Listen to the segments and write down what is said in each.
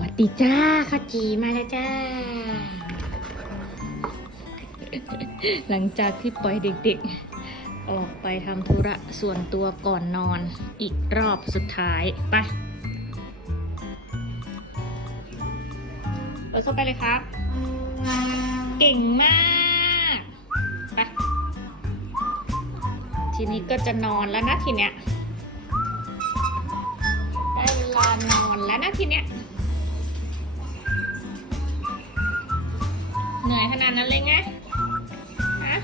วัสดีจ้าข้าจีมาแล้วจ้า หลังจากที่ปล่อยเด็กๆ ออกไปทำธุระส่วนตัวก่อนนอนอีกรอบสุดท้ายไปเปิดเข้าไปเลยครับ เก่งมากไปทีนี้ก็จะนอนแล้วนะทีเนี้ยได้เวลานอนแล้วนะทีเนี้ย นื่อยขนาดนั้นเลยไงฮะ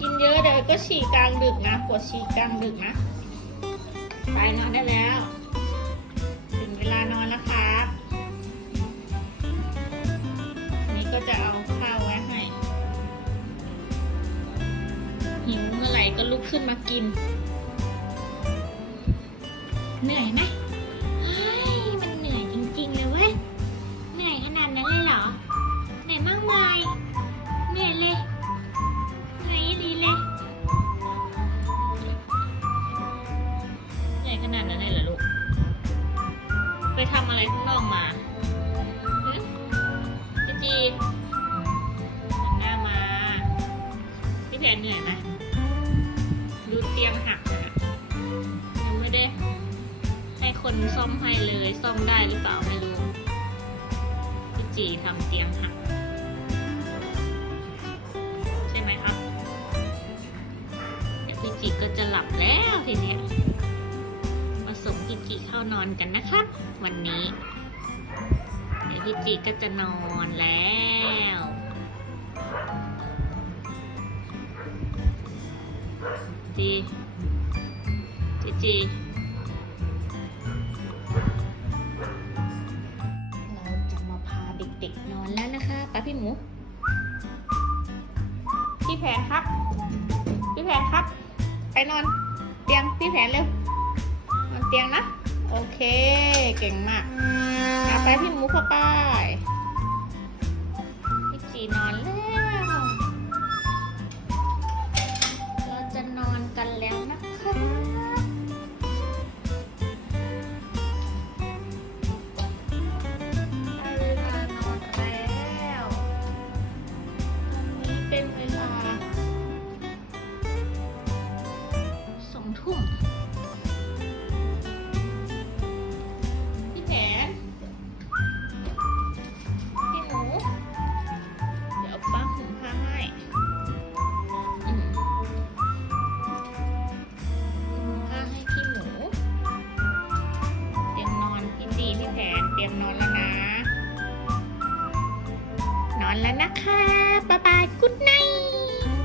กินเยอะเดี๋ยวก็ฉี่กลางดึกนะปวดฉี่กลางดึกนะไปนอนได้แล้ว ถึงเวลานอนแล้วครับนี่ก็จะเอาข้าวไว้ให้หิวเมื่อไหร่ก็ลุกขึ้นมากิน เหนื่อยไหม ขนาดนั้นเลยเหรอลูก ไปทำอะไรข้างนอกมาจีจีหนหน้ามาพี่แผนเหนื่อยไหมดูเตียงหักนะยังไม่ได้ให้คนซ่อมให้เลย ซ่อมได้หรือเปล่าไม่รู้พี่จีทำเตียงหักใช่ไหมครับเดี๋ยวพี่จีก็จะหลับแล้ว อนกันนะครับ วันนี้เดี๋ยวพี่จีก็จะนอนแล้วจีจีจีเราจะมาพาเด็กๆนอนแล้วนะคะป้าพี่หมู พี่แผนครับ พี่แผนครับ ไปนอนเตียงพี่แผนเร็วนอนเตียงนะ โอเค เก่งมากเอาไปพี่หมูเข้าไป อนแล้วนะคะ บ๊ายบายกุ๊ดไนท์